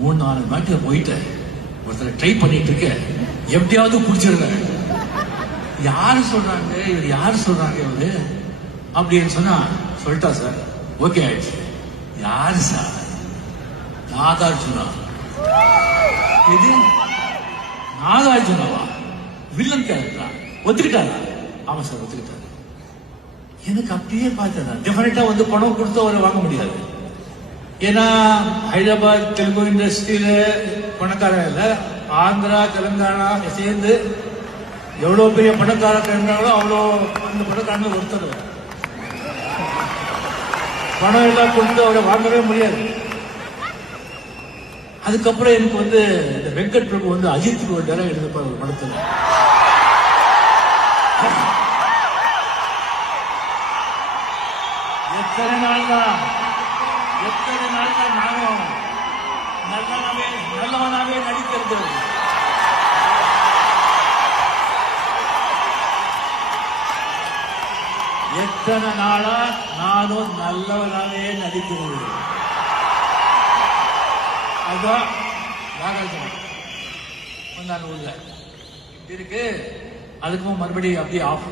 3-4 மேட்ல போயிட்டேன். ஒருத்தர் ட்ரை பண்ணிட்டு இருக்க, எப்படியாவது பிடிச்சிருங்க. யாரு சொல்றாங்க இவர், யாரு சொல்றாங்க இவரு அப்படின்னு சொன்னா, சொல்லிட்டா சார், ஓகே ஆயிடுச்சு. யாரு சார்? நாகார்ஜுனா. இது நாகார்ஜுனாவா? வில்லன் கேரக்டரா? ஒத்துக்கிட்டாரா? ஆமா சார், ஒத்துக்கிட்டாரு. எனக்கு அப்படியே பார்த்தேன். டெஃபினட்டா வந்து பணம் கொடுத்து அவரை வாங்க முடியாது. ஏன்னா ஹைதராபாத் தெலுங்கு இண்டஸ்ட்ரியில பணக்காரன் இல்ல, ஆந்திரா தெலுங்கானா சேர்ந்து எவ்வளவு பெரிய பணக்காரர் இருந்தாலும் அவ்வளோ அந்த பணக்காரங்க ஒருத்தர் பணம் எல்லாம் கொடுத்து அவரை வாங்கவே முடியாது. அதுக்கப்புறம் எனக்கு வந்து இந்த வெங்கட் பிரபு வந்து அஜித்துக்கு ஒரு டேரக்ட் எடுத்துப்பார் ஒரு படத்துல. எத்தனை நாள் தான் நானும் நல்லவனாவே நடிக்கிறது. எத்தனை நாளா நானும் நல்லவனாவே நடிக்கிறது. அதுதான் நாகார்ஜுனா வந்தாங்க உள்ள. இப்படி இருக்கு. அதுக்கும் மறுபடியும் அப்படியே ஆஃப்